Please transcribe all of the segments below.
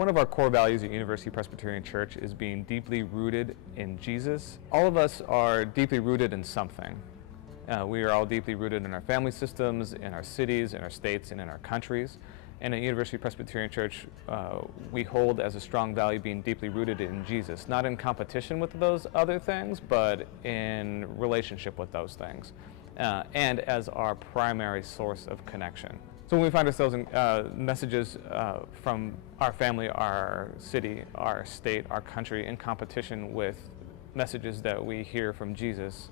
One of our core values at University Presbyterian Church is being deeply rooted in Jesus. All of us are deeply rooted in something. We are all deeply rooted in our family systems, in our cities, in our states, and in our countries. And at University Presbyterian Church, we hold as a strong value being deeply rooted in Jesus, not in competition with those other things, but in relationship with those things, and as our primary source of connection. So when we find ourselves in messages from our family, our city, our state, our country in competition with messages that we hear from Jesus,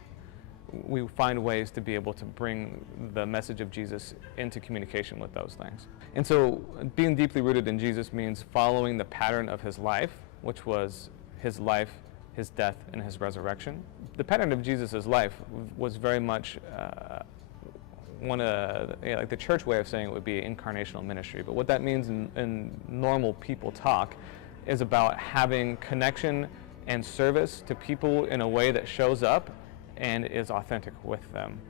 we find ways to be able to bring the message of Jesus into communication with those things. And so being deeply rooted in Jesus means following the pattern of his life, which was his life, his death, and his resurrection. The pattern of Jesus' life was very much like the church way of saying it would be incarnational ministry. But what that means in normal people talk is about having connection and service to people in a way that shows up and is authentic with them.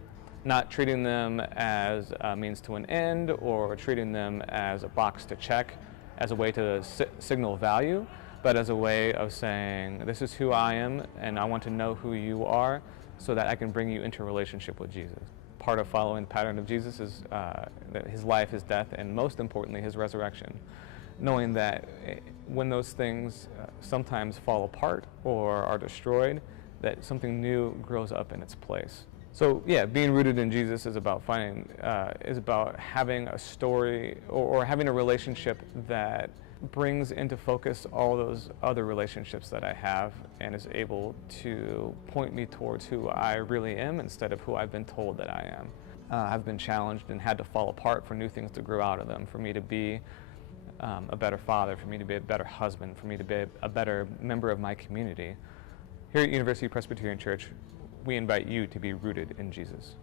Not treating them as a means to an end or treating them as a box to check, as a way to signal value, but as a way of saying, this is who I am and I want to know who you are so that I can bring you into a relationship with Jesus. Part of following the pattern of Jesus is his life, his death, and most importantly, his resurrection. Knowing that when those things sometimes fall apart or are destroyed, that something new grows up in its place. So yeah, being rooted in Jesus is about having a story or having a relationship that brings into focus all those other relationships that I have and is able to point me towards who I really am instead of who I've been told that I am. I've been challenged and had to fall apart for new things to grow out of them, for me to be a better father, for me to be a better husband, for me to be a better member of my community. Here at University Presbyterian Church, we invite you to be rooted in Jesus.